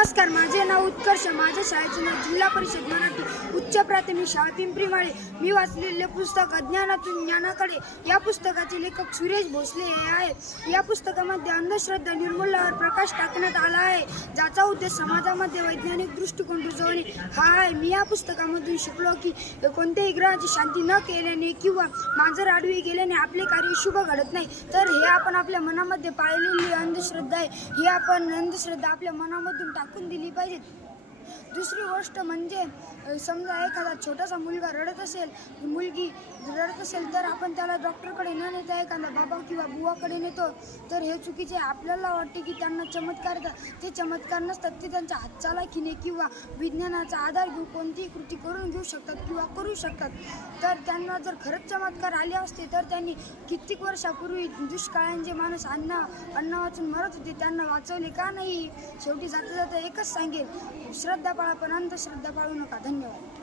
नमस्कार, माझे नाव उत्कर्ष. माझ्या शाळेचे नाव जिल्हा परिषद मराठी उच्च प्राथमिक शाळा पिंपरीमाळे. मी वाचलेले पुस्तक अज्ञानातून ज्ञानाकडे या पुस्तकाचे लेखक सुरेश भोसले हे आहे. या पुस्तकामध्ये अंधश्रद्धा निर्मूलनावर प्रकाश टाकण्यात आला आहे, ज्याचा उद्देश समाजामध्ये वैज्ञानिक दृष्टिकोन रुजवणे हा आहे. मी या पुस्तकामधून शिकलो की कोणत्याही ग्रहाची शांती न केल्याने किंवा मांजर आडवी गेल्याने आपले कार्य शुभ घडत नाही. तर हे आपण आपल्या मनामध्ये पाळलेली अंधश्रद्धा आहे, ही आपण अंधश्रद्धा आपल्या मनामधून टाकून दिली पाहिजे. दुसरी गोष्ट म्हणजे समजा एखादा छोटासा मुलगा रडत असेल, मुलगी रडत असेल, तर आपण त्याला डॉक्टरकडे न नेता एखादा बाबा किंवा बुवाकडे नेतो, तर हे चुकीचे आहे. आपल्याला वाटते की त्यांना चमत्कार ते चमत्कार नसतात, ते त्यांच्या हातचालाखीने किंवा विज्ञानाचा आधार घेऊन कोणतीही कृती करून घेऊ शकतात किंवा करू शकतात. तर त्यांना जर खरंच चमत्कार आले असते तर त्यांनी कित्येक वर्षापूर्वी दुष्काळांचे माणूस अन्न वाचून मरत होते, त्यांना वाचवले का नाही? शेवटी जाता जाता एकच सांगेल, श्रद्धा पाळा पण अंधश्रद्धा पाळू नका. धन्यवाद.